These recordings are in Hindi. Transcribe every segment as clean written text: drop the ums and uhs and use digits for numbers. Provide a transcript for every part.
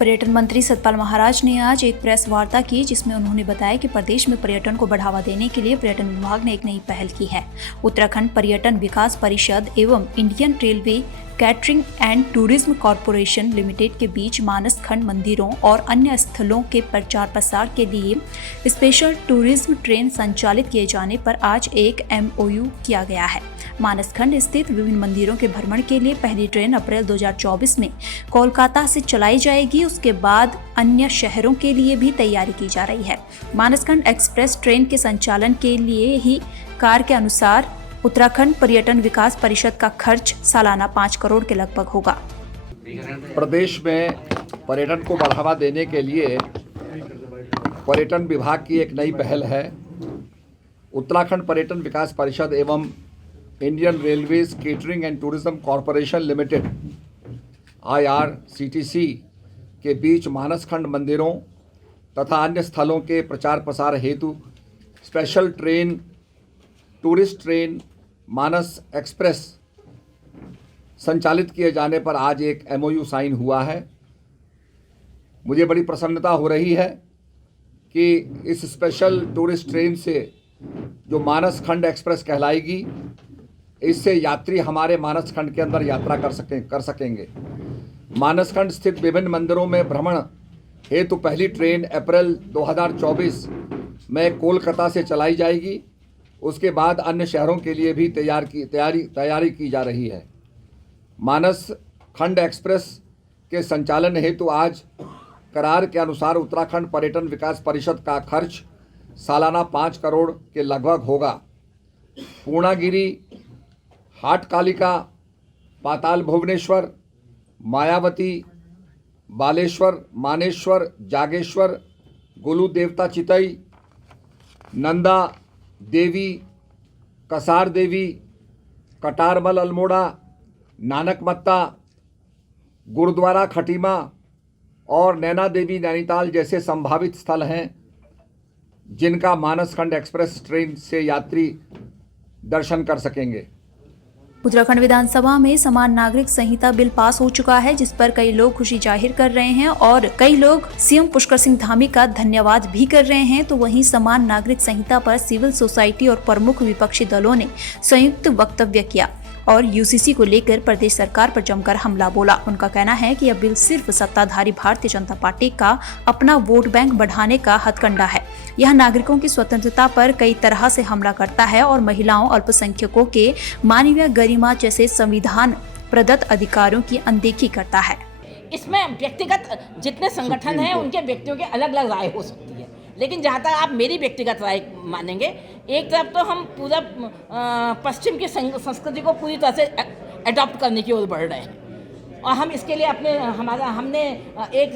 पर्यटन मंत्री सतपाल महाराज ने आज एक प्रेस वार्ता की, जिसमें उन्होंने बताया कि प्रदेश में पर्यटन को बढ़ावा देने के लिए पर्यटन विभाग ने एक नई पहल की है। उत्तराखंड पर्यटन विकास परिषद एवं Indian railway catering and tourism corporation limited के बीच मानस खंड मंदिरों और अन्य स्थलों के प्रचार प्रसार के लिए स्पेशल टूरिज्म ट्रेन संचालित किए जाने पर आज एक MOU किया गया है। मानस खंड स्थित विभिन्न मंदिरों के भ्रमण के लिए पहली ट्रेन अप्रैल 2024 में कोलकाता से चलाई जाएगी। उसके बाद अन्य शहरों के लिए भी तैयारी की जा रही है। मानस खंड एक्सप्रेस ट्रेन के संचालन के लिए ही कार के अनुसार उत्तराखंड पर्यटन विकास परिषद का खर्च सालाना 5 करोड़ के लगभग होगा। प्रदेश में पर्यटन को बढ़ावा देने के लिए पर्यटन विभाग की एक नई पहल है। उत्तराखंड पर्यटन विकास परिषद एवं Indian railways catering and tourism corporation limited IRCTC के बीच मानस खंड मंदिरों तथा अन्य स्थलों के प्रचार प्रसार हेतु स्पेशल ट्रेन टूरिस्ट ट्रेन मानस एक्सप्रेस संचालित किए जाने पर आज एक MOU साइन हुआ है। मुझे बड़ी प्रसन्नता हो रही है कि इस स्पेशल टूरिस्ट ट्रेन से जो मानस खंड एक्सप्रेस कहलाएगी, इससे यात्री हमारे मानस खंड के अंदर यात्रा कर सकेंगे। मानस खंड स्थित विभिन्न मंदिरों में भ्रमण हेतु पहली ट्रेन अप्रैल 2024 में कोलकाता से चलाई जाएगी। उसके बाद अन्य शहरों के लिए भी तैयारी की जा रही है। मानस खंड एक्सप्रेस के संचालन हेतु आज करार के अनुसार उत्तराखंड पर्यटन विकास परिषद का खर्च सालाना 5 करोड़ के लगभग होगा। पूर्णागिरी, हाटकालिका, पाताल भुवनेश्वर, मायावती, बालेश्वर, मानेश्वर, जागेश्वर, गोलू देवता चितई, नंदा देवी, कसार देवी, कटारमल अल्मोड़ा, नानकमत्ता, गुरुद्वारा खटीमा और नैना देवी नैनीताल जैसे संभावित स्थल हैं, जिनका मानस खंड एक्सप्रेस ट्रेन से यात्री दर्शन कर सकेंगे। उत्तराखंड विधानसभा में समान नागरिक संहिता बिल पास हो चुका है, जिस पर कई लोग खुशी जाहिर कर रहे हैं और कई लोग CM पुष्कर सिंह धामी का धन्यवाद भी कर रहे हैं। तो वहीं समान नागरिक संहिता पर सिविल सोसाइटी और प्रमुख विपक्षी दलों ने संयुक्त वक्तव्य किया और UCC को लेकर प्रदेश सरकार पर जमकर हमला बोला। उनका कहना है कि यह बिल सिर्फ सत्ताधारी भारतीय जनता पार्टी का अपना वोट बैंक बढ़ाने का हथकंडा है। यह नागरिकों की स्वतंत्रता पर कई तरह से हमला करता है और महिलाओं, अल्पसंख्यकों के मानवीय गरिमा जैसे संविधान प्रदत्त अधिकारों की अनदेखी करता है। इसमें व्यक्तिगत जितने संगठन हैं उनके व्यक्तियों के अलग अलग राय हो सकती है, लेकिन जहाँ तक आप मेरी व्यक्तिगत राय मानेंगे, एक तरफ तो हम पूरा पश्चिम की संस्कृति को पूरी तरह से अडॉप्ट करने की ओर बढ़ रहे हैं और हम इसके लिए हमने एक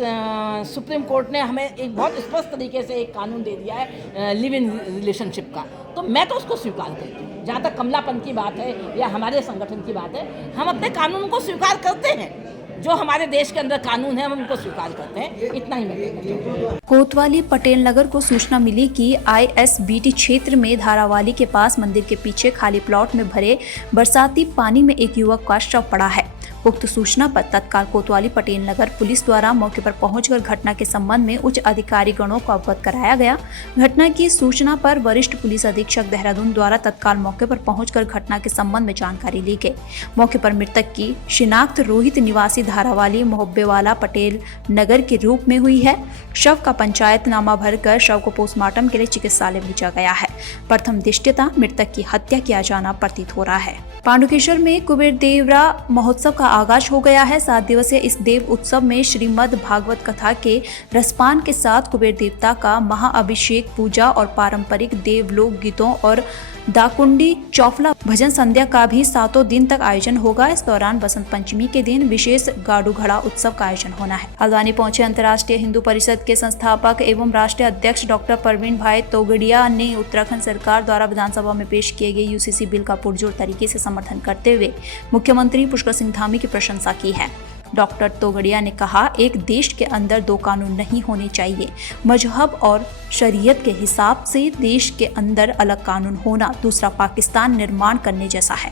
सुप्रीम कोर्ट ने हमें एक बहुत स्पष्ट तरीके से एक कानून दे दिया है लिव इन रिलेशनशिप का, तो मैं तो उसको स्वीकार करती हूँ। जहाँ तक कमलापन की बात है या हमारे संगठन की बात है, हम अपने कानून को स्वीकार करते हैं। जो हमारे देश के अंदर कानून है हम उनको स्वीकार करते हैं। इतना ही मैं कहना चाहती हूँ। कोतवाली पटेल नगर को सूचना मिली कि ISBT क्षेत्र में धारावाली के पास मंदिर के पीछे खाली प्लॉट में भरे बरसाती पानी में एक युवक का शव पड़ा है। उक्त सूचना पर तत्काल कोतवाली पटेल नगर पुलिस द्वारा मौके पर पहुंचकर घटना के संबंध में उच्च अधिकारी गणों को अवगत कराया गया। घटना की सूचना पर वरिष्ठ पुलिस अधीक्षक देहरादून द्वारा तत्काल मौके पर पहुंचकर घटना के संबंध में जानकारी ली गई। मौके पर मृतक की शिनाख्त रोहित निवासी धारावाली मोहब्बेवाला पटेल नगर के रूप में हुई है। शव का पंचायतनामा भरकर शव को पोस्टमार्टम के लिए चिकित्सालय भेजा गया है। प्रथम दृष्टया मृतक की हत्या किया जाना प्रतीत हो रहा है। पांडुकेश्वर में कुबेर देवरा महोत्सव का आगाज हो गया है। 7 दिवसीय इस देव उत्सव में श्रीमद् भागवत कथा के रसपान के साथ कुबेर देवता का महाअभिषेक, पूजा और पारंपरिक देवलोक गीतों और दाकुंडी चौफला भजन संध्या का भी 7 दिन तक आयोजन होगा। इस दौरान बसंत पंचमी के दिन विशेष गाड़ू घड़ा उत्सव का आयोजन होना है। हल्द्वानी पहुंचे अंतर्राष्ट्रीय हिंदू परिषद के संस्थापक एवं राष्ट्रीय अध्यक्ष डॉक्टर परवीन भाई तोगड़िया ने उत्तराखंड सरकार द्वारा विधानसभा में पेश किए गए UCC बिल का पुरजोर तरीके से समर्थन करते हुए मुख्यमंत्री पुष्कर सिंह धामी की प्रशंसा की है। डॉक्टर तोगड़िया ने कहा, एक देश के अंदर 2 कानून नहीं होने चाहिए। मजहब और शरीयत के हिसाब से देश के अंदर अलग कानून होना दूसरा पाकिस्तान निर्माण करने जैसा है।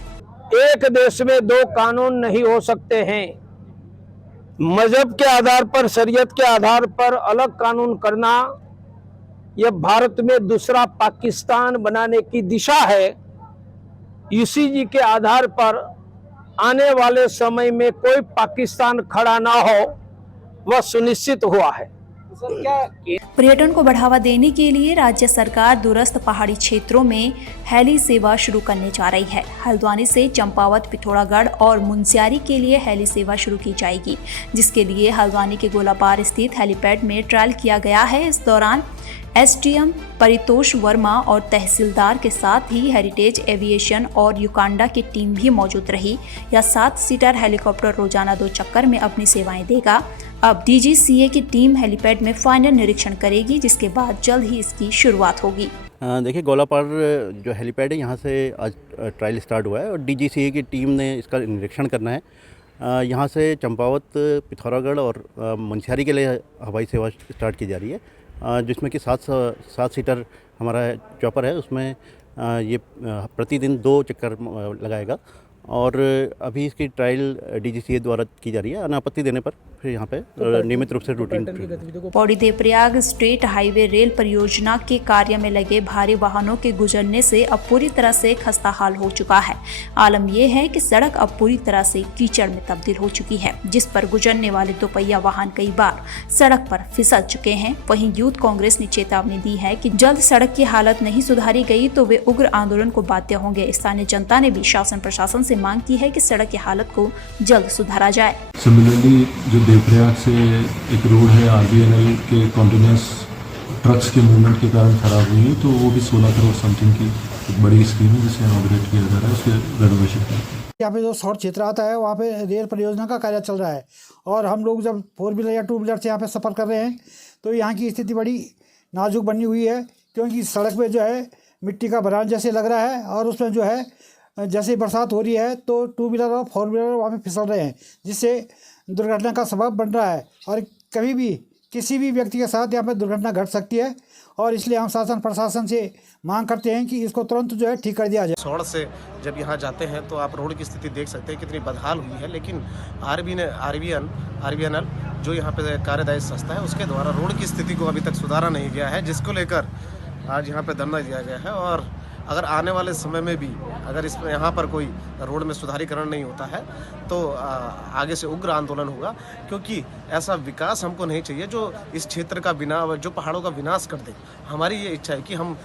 एक देश में 2 कानून नहीं हो सकते हैं। मजहब के आधार पर, शरीयत के आधार पर अलग कानून करना यह भारत में दूसरा पाकिस्तान बनाने की दिशा है। ईसीजी के आधार पर आने वाले समय में कोई पाकिस्तान खड़ा ना हो, वह सुनिश्चित हुआ है। पर्यटन को बढ़ावा देने के लिए राज्य सरकार दूरस्थ पहाड़ी क्षेत्रों में हेली सेवा शुरू करने जा रही है। हल्द्वानी से चंपावत, पिथौरागढ़ और मुनस्यारी के लिए हेली सेवा शुरू की जाएगी, जिसके लिए हल्द्वानी के गोलापार स्थित हेलीपैड में ट्रायल किया गया है। इस दौरान एसडीएम परितोष वर्मा और तहसीलदार के साथ ही हेरिटेज एविएशन और युकांडा की टीम भी मौजूद रही। यह 7 सीटर हेलीकॉप्टर रोजाना 2 चक्कर में अपनी सेवाएं देगा। अब डीजीसीए की टीम हेलीपैड में फाइनल निरीक्षण करेगी, जिसके बाद जल्द ही इसकी शुरुआत होगी। देखिए, गोलापार जो हेलीपैड है यहाँ से आज ट्रायल स्टार्ट हुआ है और डीजीसीए की टीम ने इसका निरीक्षण करना है। यहाँ से चंपावत, पिथौरागढ़ और मुनस्यारी के लिए हवाई सेवा स्टार्ट की जा रही है, जिसमें कि 7 सीटर हमारा चॉपर है। उसमें ये प्रतिदिन 2 चक्कर लगाएगा और अभी इसकी ट्रायल डीजीसीए द्वारा की जा रही है। अनापत्ति देने पर फिर यहाँ पे नियमित रूप से routine. Pauri Devprayag state highway rail परियोजना के कार्य में लगे भारी वाहनों के गुजरने से अब पूरी तरह से खस्ता हाल हो चुका है। आलम यह है कि सड़क अब पूरी तरह से कीचड़ में तब्दील हो चुकी है, जिस पर गुजरने वाले 2 पहिया वाहन कई बार सड़क पर फिसल चुके हैं। वहीं यूथ कांग्रेस ने चेतावनी दी है कि जल्द सड़क की हालत नहीं सुधारी गई तो वे उग्र आंदोलन को बाध्य होंगे। स्थानीय जनता ने भी शासन प्रशासन से मांग की है कि सड़क की हालत को जल्द सुधारा जाए। सिमिलरली जो देवप्रयाग से एक रोड है आरबीएनएल के कंटिन्यूस ट्रक्स के मूवमेंट के कारण खराब हुई है, तो वो भी 16 करोड़ समथिंग की एक बड़ी स्कीम है जिसे इनॉग्रेट किया जा रहा है, उसके रेनोवेशन का। यहाँ पे जो शॉर्ट क्षेत्र आता है वहाँ पे रेल परियोजना का कार्य चल रहा है और हम लोग जब 4 व्हीलर या 2 व्हीलर से यहाँ पे सफ़र कर रहे हैं तो यहाँ की स्थिति बड़ी नाजुक बनी हुई है, क्योंकि सड़क पे जो है मिट्टी का भरान जैसे लग रहा है और उसमें जो है जैसे बरसात हो रही है तो 2 व्हीलर और 4 व्हीलर वहाँ पे फिसल रहे हैं, जिससे दुर्घटना का सबब बन रहा है और कभी भी किसी भी व्यक्ति के साथ यहाँ पे दुर्घटना घट सकती है। और इसलिए हम शासन प्रशासन से मांग करते हैं कि इसको तुरंत जो है ठीक कर दिया जाए। सौड़ से जब यहाँ जाते हैं तो आप रोड की स्थिति देख सकते हैं कितनी बदहाल हुई है, लेकिन आरबीएनएल जो यहाँ पे कार्यदायी संस्था है उसके द्वारा रोड की स्थिति को अभी तक सुधारा नहीं गया है, जिसको लेकर आज यहाँ पे धरना दिया गया है। और अगर आने वाले समय में भी अगर इसमें यहाँ पर कोई रोड में सुधारीकरण नहीं होता है तो आगे से उग्र आंदोलन होगा, क्योंकि ऐसा विकास हमको नहीं चाहिए जो इस क्षेत्र का जो पहाड़ों का विनाश कर दे। हमारी ये इच्छा है कि हम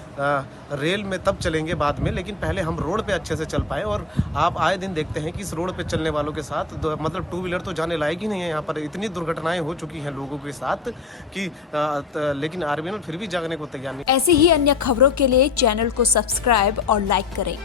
रेल में तब चलेंगे बाद में, लेकिन पहले हम रोड पे अच्छे से चल पाएँ। और आप आए दिन देखते हैं कि इस रोड पे चलने वालों के साथ मतलब 2 व्हीलर तो जाने लायक ही नहीं है। यहाँ पर इतनी दुर्घटनाएं हो चुकी हैं लोगों के साथ कि लेकिन आरबीएनएल फिर भी जागने को तैयार नहीं। ऐसी ही अन्य खबरों के लिए चैनल को सब्सक्राइब और लाइक करें।